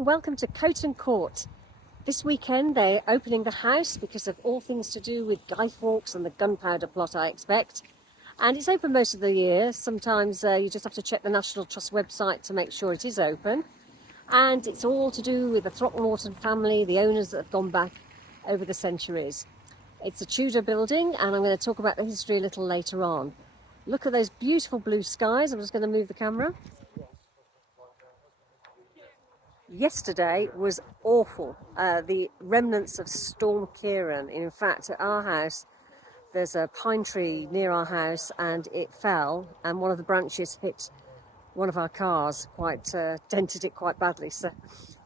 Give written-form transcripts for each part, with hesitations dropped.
and welcome to Coughton Court. This weekend they're opening the house because of all things to do with Guy Fawkes and the Gunpowder plot, I expect. And it's open most of the year. Sometimes you just have to check the National Trust website to make sure it is open. And it's all to do with the Throckmorton family, the owners that have gone back over the centuries. It's a Tudor building, and I'm going to talk about the history a little later on. Look at those beautiful blue skies. I'm just going to move the camera. Yesterday was awful. The remnants of Storm Ciarán. In fact, at our house, there's a pine tree near our house, and it fell, and one of the branches hit one of our cars, dented it quite badly. So,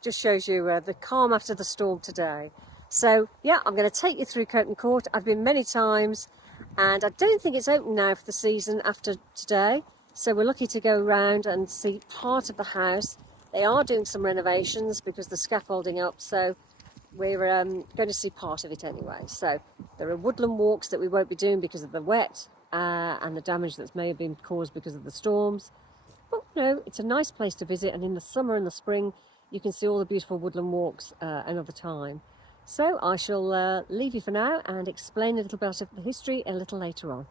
just shows you the calm after the storm today. So, yeah, I'm going to take you through Coughton Court. I've been many times, and I don't think it's open now for the season after today. So we're lucky to go around and see part of the house. They are doing some renovations because the scaffolding up, so we're going to see part of it anyway. So there are woodland walks that we won't be doing because of the wet and the damage that may have been caused because of the storms. But no, it's a nice place to visit, and in the summer and the spring you can see all the beautiful woodland walks another time. So I shall leave you for now and explain a little bit of the history a little later on.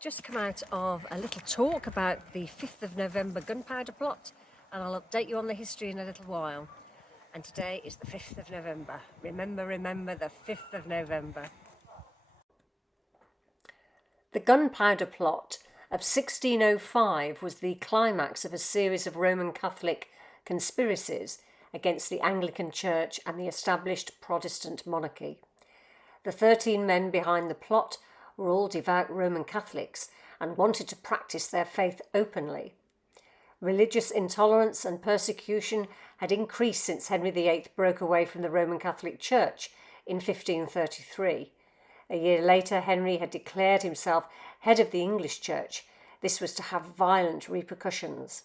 Just come out of a little talk about the 5th of November Gunpowder plot, and I'll update you on the history in a little while. And today is the 5th of November. Remember the 5th of November. The Gunpowder plot of 1605 was the climax of a series of Roman Catholic conspiracies against the Anglican Church and the established Protestant monarchy. The 13 men behind the plot were all devout Roman Catholics and wanted to practice their faith openly. Religious intolerance and persecution had increased since Henry VIII broke away from the Roman Catholic Church in 1533. A year later, Henry had declared himself head of the English Church. This was to have violent repercussions.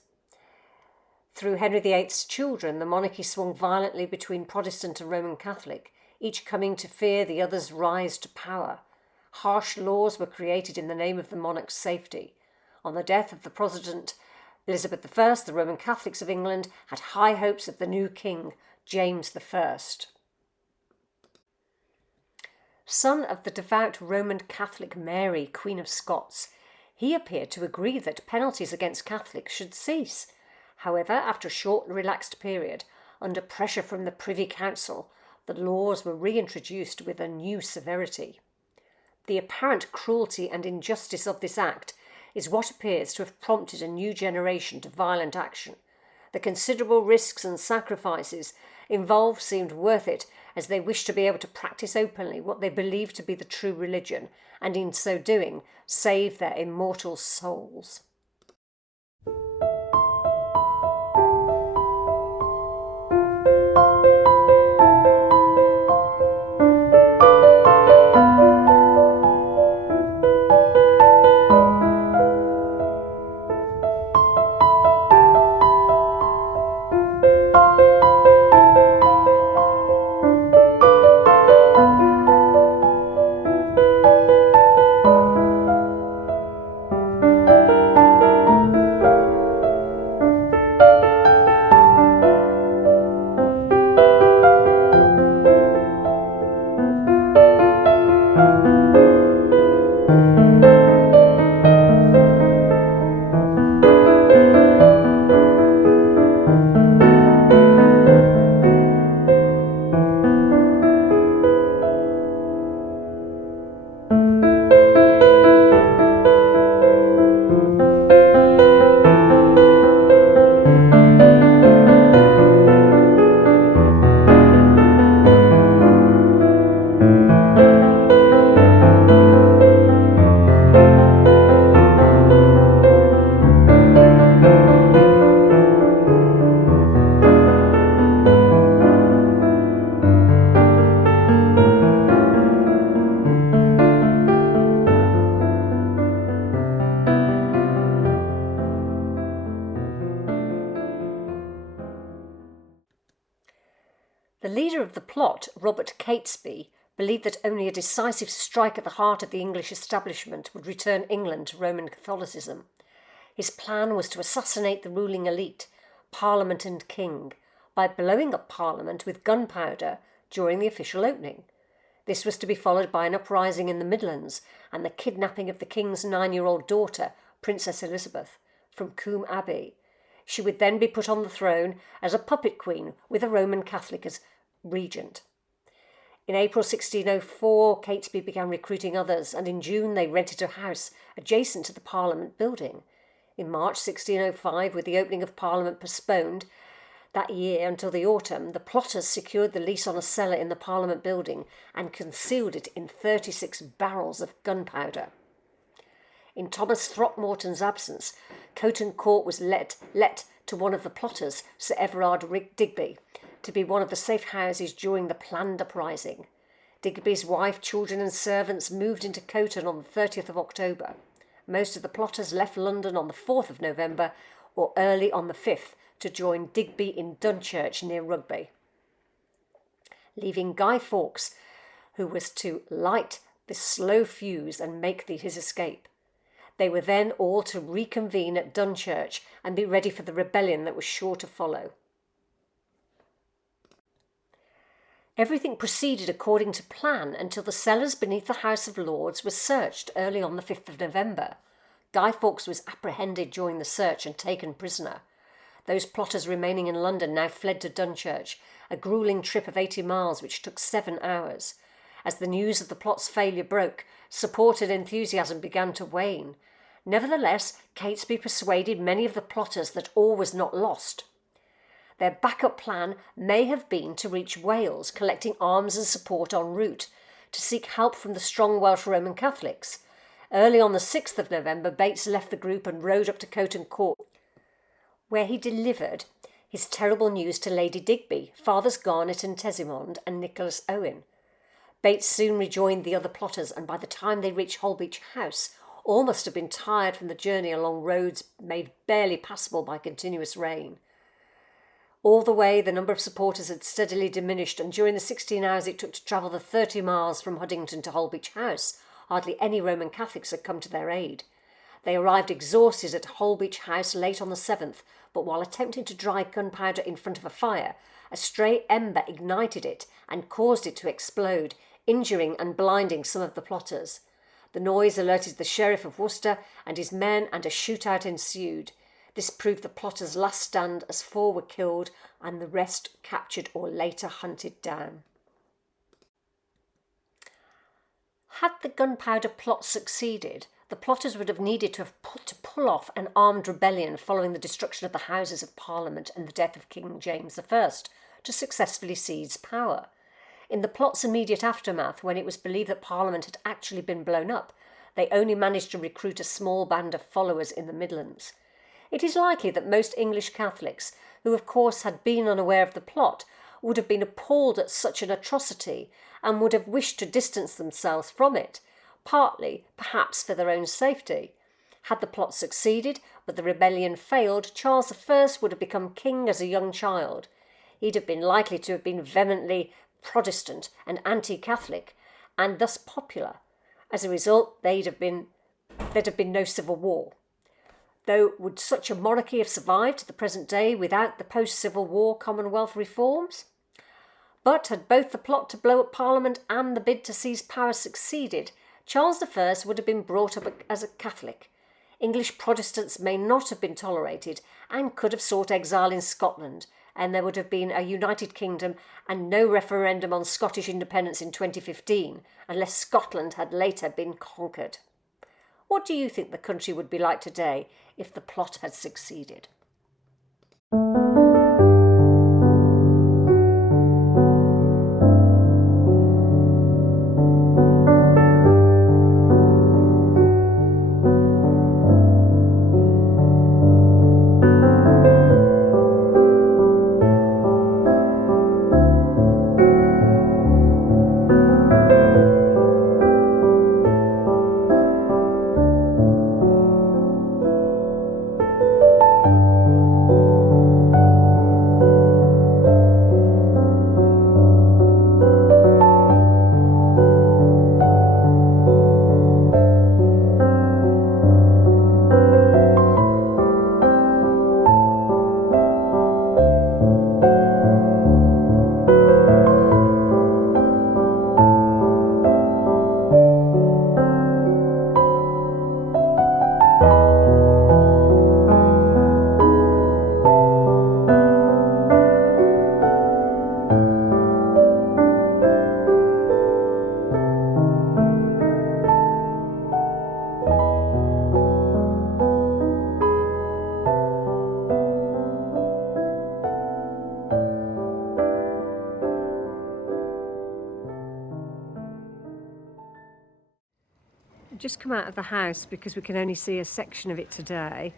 Through Henry VIII's children, the monarchy swung violently between Protestant and Roman Catholic, each coming to fear the other's rise to power. Harsh laws were created in the name of the monarch's safety. On the death of the Protestant Elizabeth I, the Roman Catholics of England had high hopes of the new king, James I. Son of the devout Roman Catholic Mary, Queen of Scots, he appeared to agree that penalties against Catholics should cease. However, after a short relaxed period, under pressure from the Privy Council, the laws were reintroduced with a new severity. The apparent cruelty and injustice of this act is what appears to have prompted a new generation to violent action. The considerable risks and sacrifices involved seemed worth it, as they wished to be able to practice openly what they believed to be the true religion, and in so doing, save their immortal souls. The leader of the plot, Robert Catesby, believed that only a decisive strike at the heart of the English establishment would return England to Roman Catholicism. His plan was to assassinate the ruling elite, Parliament and King by blowing up Parliament with gunpowder during the official opening. This was to be followed by an uprising in the Midlands and the kidnapping of the King's 9-year-old daughter, Princess Elizabeth, from Combe Abbey. She would then be put on the throne as a puppet queen with a Roman Catholic as regent. In April 1604, Catesby began recruiting others, and in June they rented a house adjacent to the Parliament building. In March 1605, with the opening of Parliament postponed that year until the autumn, the plotters secured the lease on a cellar in the Parliament building and concealed it in 36 barrels of gunpowder. In Thomas Throckmorton's absence, Coughton Court was let to one of the plotters, Sir Everard Digby, to be one of the safe houses during the planned uprising. Digby's wife, children and servants moved into Coughton on the 30th of October. Most of the plotters left London on the 4th of November or early on the 5th to join Digby in Dunchurch near Rugby, leaving Guy Fawkes, who was to light the slow fuse and make his escape. They were then all to reconvene at Dunchurch and be ready for the rebellion that was sure to follow. Everything proceeded according to plan until the cellars beneath the House of Lords were searched early on the 5th of November. Guy Fawkes was apprehended during the search and taken prisoner. Those plotters remaining in London now fled to Dunchurch, a gruelling trip of 80 miles which took 7 hours. As the news of the plot's failure broke, support and enthusiasm began to wane. Nevertheless, Catesby persuaded many of the plotters that all was not lost. Their backup plan may have been to reach Wales, collecting arms and support en route, to seek help from the strong Welsh Roman Catholics. Early on the 6th of November, Bates left the group and rode up to Coughton Court, where he delivered his terrible news to Lady Digby, Fathers Garnet and Tesimond, and Nicholas Owen. Bates soon rejoined the other plotters, and by the time they reached Holbeach House, all must have been tired from the journey along roads made barely passable by continuous rain. All the way, the number of supporters had steadily diminished, and during the 16 hours it took to travel the 30 miles from Huddington to Holbeach House, hardly any Roman Catholics had come to their aid. They arrived exhausted at Holbeach House late on the 7th, but while attempting to dry gunpowder in front of a fire, a stray ember ignited it and caused it to explode, injuring and blinding some of the plotters. The noise alerted the Sheriff of Worcester and his men, and a shootout ensued. This proved the plotters' last stand, as 4 were killed and the rest captured or later hunted down. Had the gunpowder plot succeeded, the plotters would have needed to pull off an armed rebellion following the destruction of the Houses of Parliament and the death of King James I to successfully seize power. In the plot's immediate aftermath, when it was believed that Parliament had actually been blown up, they only managed to recruit a small band of followers in the Midlands. It is likely that most English Catholics, who of course had been unaware of the plot, would have been appalled at such an atrocity and would have wished to distance themselves from it, partly, perhaps, for their own safety. Had the plot succeeded, but the rebellion failed, Charles I would have become king as a young child. He'd have been likely to have been vehemently Protestant and anti-Catholic, and thus popular. As a result, there'd have been no civil war. Though, would such a monarchy have survived to the present day without the post-Civil War Commonwealth reforms? But had both the plot to blow up Parliament and the bid to seize power succeeded, Charles I would have been brought up as a Catholic. English Protestants may not have been tolerated and could have sought exile in Scotland, and there would have been a united kingdom and no referendum on Scottish independence in 2015, unless Scotland had later been conquered. What do you think the country would be like today if the plot had succeeded? just come out of the house because we can only see a section of it today,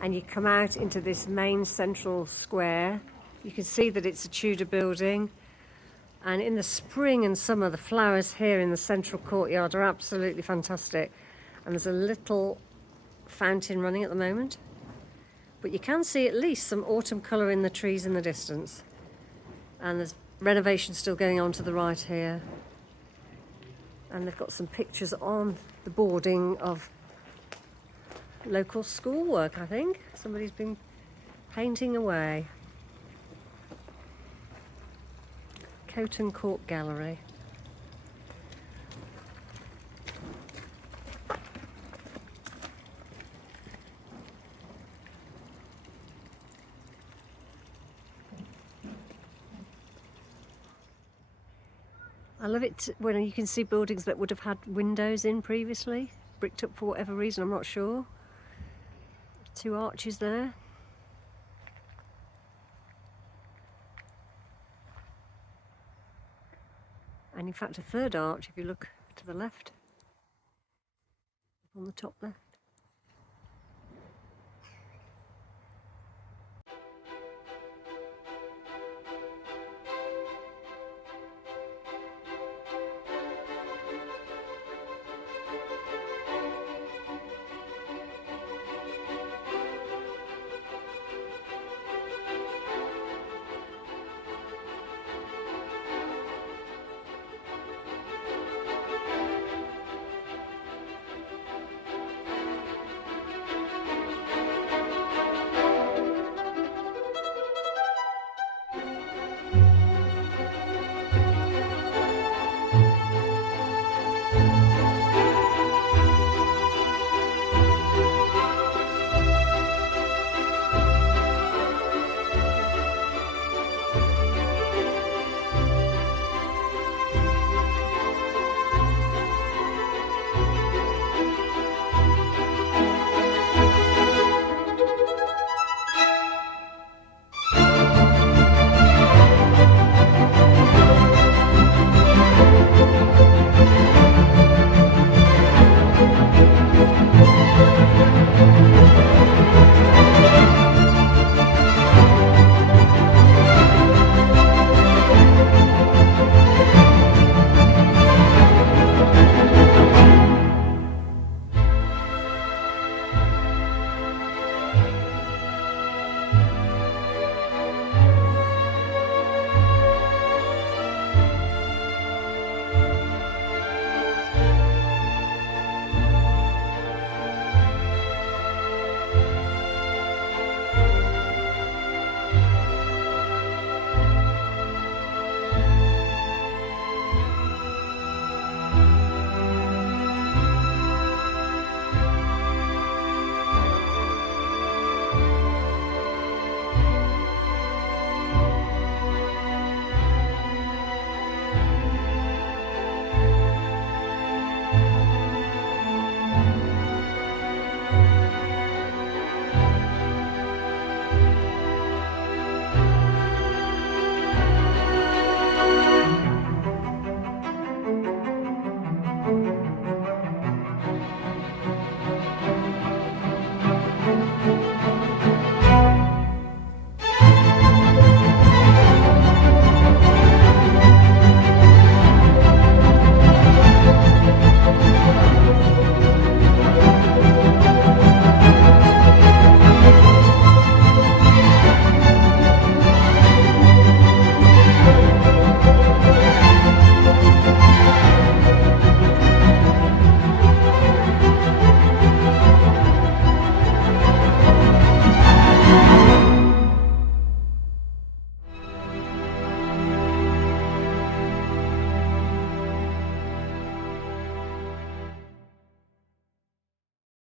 and you come out into this main central square. You can see that it's a Tudor building, and in the spring and summer the flowers here in the central courtyard are absolutely fantastic, and there's a little fountain running at the moment, but you can see at least some autumn colour in the trees in the distance, and there's renovation still going on to the right here. And they've got some pictures on the boarding of local schoolwork, I think. Somebody's been painting away. Coughton Court Gallery. I love it when you can see buildings that would have had windows in previously, bricked up for whatever reason, I'm not sure. 2 arches there. And in fact a 3rd arch if you look to the left, on the top there.